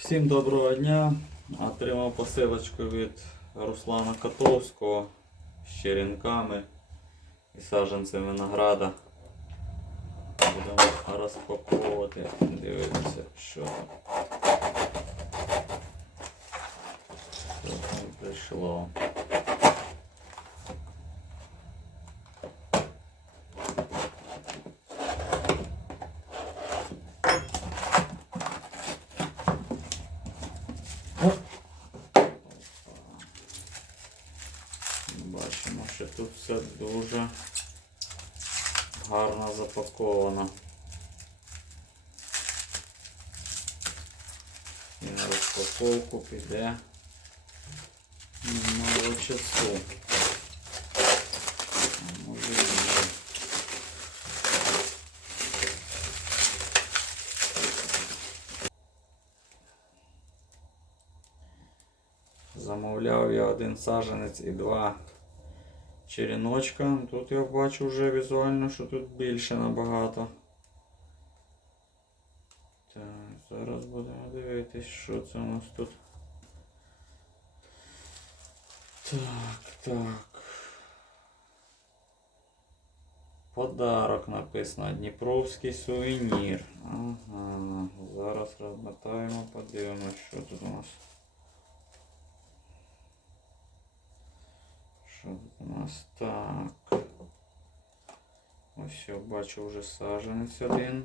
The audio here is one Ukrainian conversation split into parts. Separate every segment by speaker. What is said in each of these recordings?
Speaker 1: Всім доброго дня. Отримав посилочку від Руслана Котовського з черенками і саджанцем винограда. Будемо розпаковувати, дивитися, що там. Прийшло. Бачимо, що тут все дуже гарно запаковано. І на розпаковку піде мало часу. Замовляв я один саджанець і два череночка. Тут я бачу вже візуально, що тут більше набагато. Так, зараз будемо дивитись, що це у нас тут. Так, так. Подарок написано Дніпровський сувенір. Ага. Зараз розмотаємо, подивимось, що тут у нас. Що тут у нас так? Ось я бачу вже саджанець один.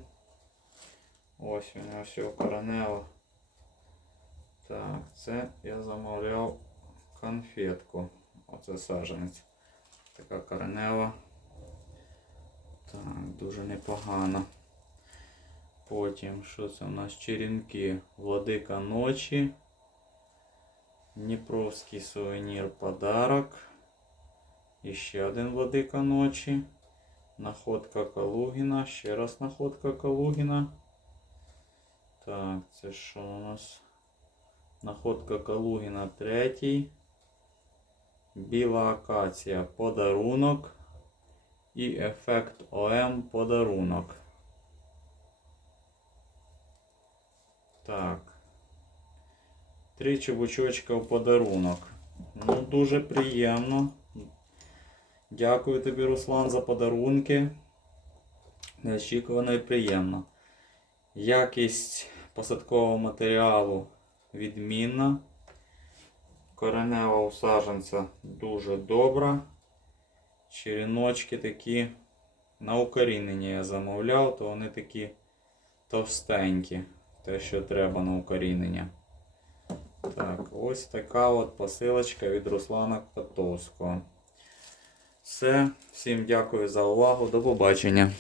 Speaker 1: Ось він ось його коронева. Так, це я замовляв конфетку. Оце саджанець. Така коренева. Так, дуже непогано. Потім, що це у нас черенки? Владика ночі. Дніпровський сувенір подарок. І ще один владика ночі. Находка Калугіна. Ще раз находка Калугіна. Так, це що у нас? Находка Калугіна третій. Біла акація подарунок. І ефект ОМ подарунок. Так. Три чебучочка в подарунок. Ну, дуже приємно. Дякую тобі, Руслан, за подарунки. Неочікувано і приємно. Якість посадкового матеріалу відмінна. Коренева у дуже добра. Череночки такі на укорінення я замовляв, то вони такі товстенькі. Те, що треба на укорінення. Так, ось така от посилочка від Руслана Котовського. Все, всім дякую за увагу. До побачення.